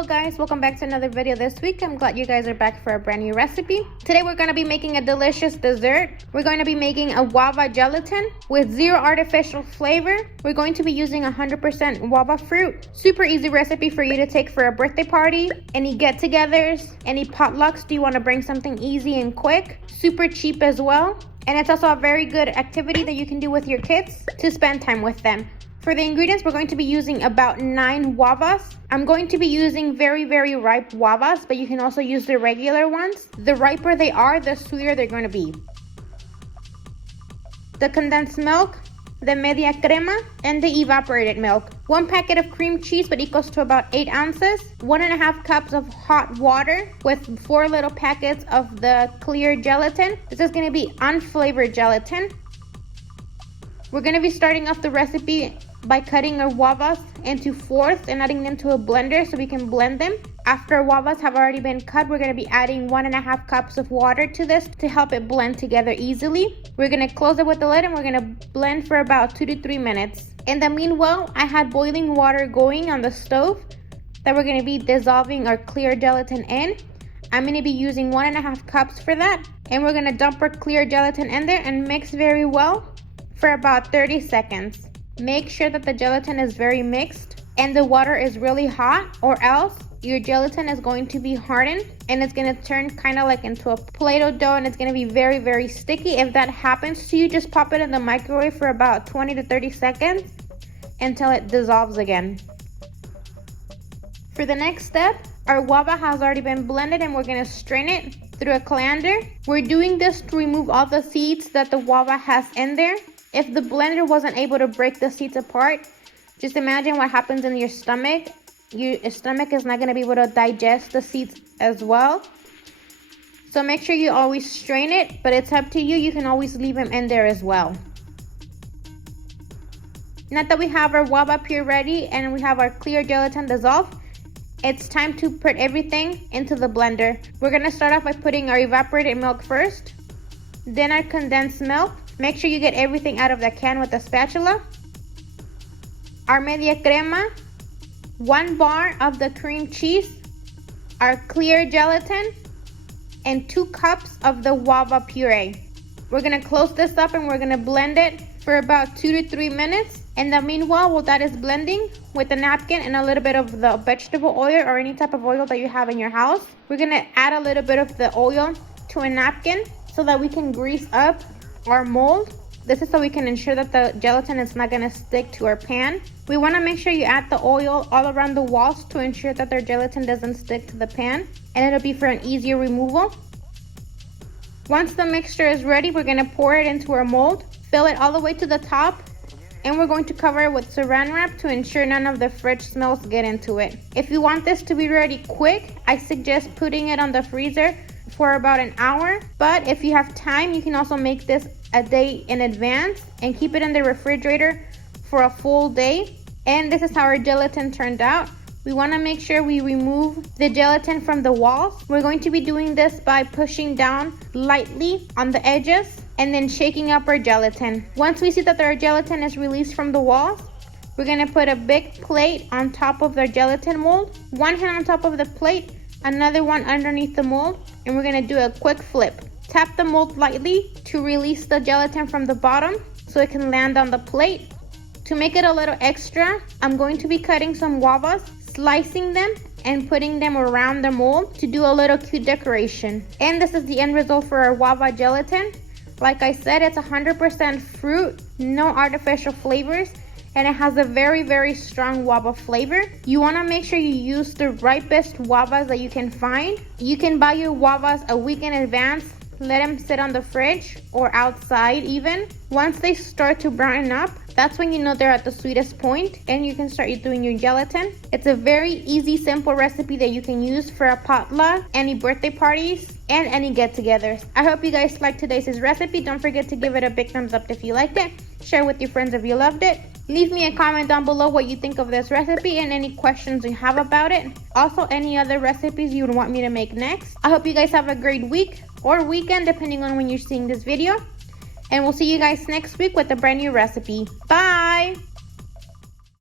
Hello guys, welcome back to another video this week. I'm glad you guys are back for a brand new recipe. Today we're going to be making a delicious dessert. We're going to be making a guava gelatin with zero artificial flavor. We're going to be using 100% guava fruit. Super easy recipe for you to take for a birthday party, any get-togethers, any potlucks. Do you want to bring something easy and quick? Super cheap as well. And it's also a very good activity that you can do with your kids to spend time with them. For the ingredients, we're going to be using about 9 guavas. I'm going to be using very ripe guavas, but you can also use the regular ones. The riper they are, the sweeter they're going to be. The condensed milk, the media crema, and the evaporated milk. 1 packet of cream cheese, but equals to about 8 ounces. 1.5 cups of hot water with 4 little packets of the clear gelatin. This is going to be unflavored gelatin. We're going to be starting off the recipe by cutting our guavas into fourths and adding them to a blender so we can blend them. After our guavas have already been cut, we're going to be adding 1.5 cups of water to this to help it blend together easily. We're going to close it with the lid and we're going to blend for about 2 to 3 minutes. In the meanwhile, I had boiling water going on the stove that we're going to be dissolving our clear gelatin in. I'm going to be using 1.5 cups for that, and we're going to dump our clear gelatin in there and mix very well for about 30 seconds. Make sure that the gelatin is very mixed and the water is really hot, or else your gelatin is going to be hardened and it's going to turn kind of like into a Play-Doh dough, and it's going to be very sticky. If that happens to you, just pop it in the microwave for about 20 to 30 seconds until it dissolves again. For the next step, our guava has already been blended and we're going to strain it through a colander. We're doing this to remove all the seeds that the guava has in there. If the blender wasn't able to break the seeds apart, just imagine what happens in your stomach. Your stomach is not going to be able to digest the seeds as well. So make sure you always strain it, but it's up to you. You can always leave them in there as well. Now that we have our guava pure ready and we have our clear gelatin dissolved, it's time to put everything into the blender. We're going to start off by putting our evaporated milk first, then our condensed milk. Make sure you get everything out of the can with a spatula. Our media crema, 1 bar of the cream cheese, our clear gelatin, and 2 cups of the guava puree. We're going to close this up and we're going to blend it for about 2 to 3 minutes. In the meanwhile, while that is blending, with a napkin and a little bit of the vegetable oil or any type of oil that you have in your house, we're going to add a little bit of the oil to a napkin so that we can grease up our mold. This is so we can ensure that the gelatin is not going to stick to our pan. We want to make sure you add the oil all around the walls to ensure that the gelatin doesn't stick to the pan, and it'll be for an easier removal. Once the mixture is ready, we're going to pour it into our mold, fill it all the way to the top, and we're going to cover it with saran wrap to ensure none of the fridge smells get into it. If you want this to be ready quick, I suggest putting it on the freezer for about an hour, but if you have time, you can also make this a day in advance and keep it in the refrigerator for a full day. And this is how our gelatin turned out. We want to make sure we remove the gelatin from the walls. We're going to be doing this by pushing down lightly on the edges and then shaking up our gelatin. Once we see that our gelatin is released from the walls, we're going to put a big plate on top of the gelatin mold, 1 hand on top of the plate, another one underneath the mold, and we're going to do a quick flip. Tap the mold lightly to release the gelatin from the bottom so it can land on the plate. To make it a little extra, I'm going to be cutting some guavas, slicing them, and putting them around the mold to do a little cute decoration. And this is the end result for our guava gelatin. Like I said, it's 100% fruit, no artificial flavors, and it has a very strong guava flavor. You want to make sure you use the ripest guavas that you can find. You can buy your guavas a week in advance. Let them sit on the fridge or outside even. Once they start to brown up, that's when you know they're at the sweetest point and you can start doing your gelatin. It's a very easy, simple recipe that you can use for a potluck, any birthday parties, and any get-togethers. I hope you guys liked today's recipe. Don't forget to give it a big thumbs up if you liked it. Share with your friends if you loved it. Leave me a comment down below what you think of this recipe and any questions you have about it. Also, any other recipes you would want me to make next. I hope you guys have a great week or weekend, depending on when you're seeing this video. And we'll see you guys next week with a brand new recipe. Bye!